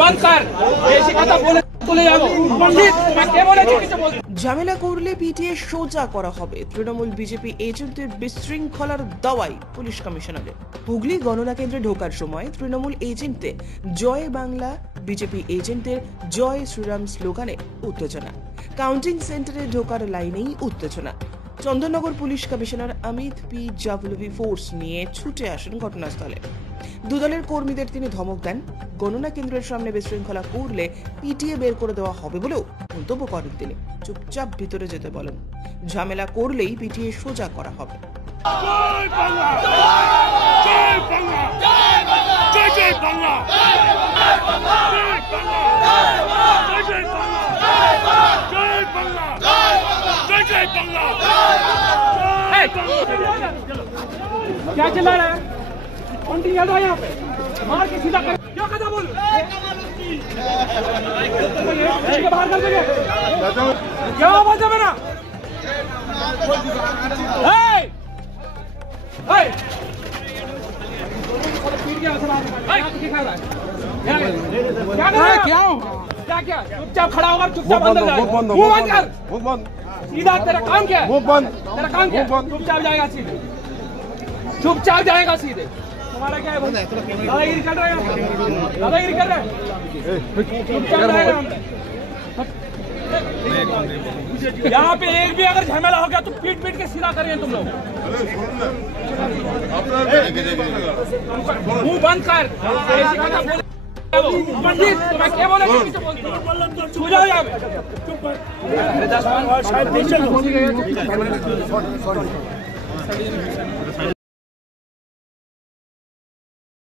बंद कर बेसी কথা বলে চলে যাব পণ্ডিত তোমাকে বলেছি কিছু বলতে ঝামেলা করলে পিটিয়ে সোজা করা হবে তৃণমূল বিজেপি এজেন্টের বিশৃঙ্খলার দাওয়াই পুলিশ কমিশনারের। হুগলি গণনা কেন্দ্রে ঢোকার সময় তৃণমূল এজেন্টদের জয় বাংলা, বিজেপি এজেন্টের জয় শ্রীরাম স্লোগানে উত্তেজনা। কাউন্টিং সেন্টারে ঢোকার লাইনেই উত্তেজনা। Chandannagar police commissioner Amit P জাভলভি ফোর্স নিয়ে ছুটে আসেন ঘটনাস্থলে। দুদলের কর্মীদের তিনি ধমক দেন। গণনা কেন্দ্রের সামনে বিশৃঙ্খলা করলে পিটিয়ে বের করে দেওয়া হবে বলেও মন্তব্য করেন তিনি। চুপচাপ ভিতরে যেতে বলেন। ঝামেলা করলেই পিটিয়ে সোজা করা হবে। क्या चिल्ला रहा है? पंटी याद आया यहाँ पे मार के सीधा कर क्या कथा बोल बाहर कर देंगे क्या आवाज है मेरा क्या चुपचाप खड़ा होगा चुपचाप अंदर जाएगा मुंह बंद कर सीधा तेरा काम क्या है तेरा काम क्या चुपचाप जाएगा सीधे चुपचाप जाएगा सीधे तुम्हारा क्या है दादागिरी कर रहा है दादागिरी कर रहा है चुपचाप जाएगा यहाँ पे एक भी अगर झमेला हो गया तो पीट पीट के सीधा करिए तुम लोग मुंह बंद कर पंडित तुम्हें क्या बोले छू जाओ यहाँ पे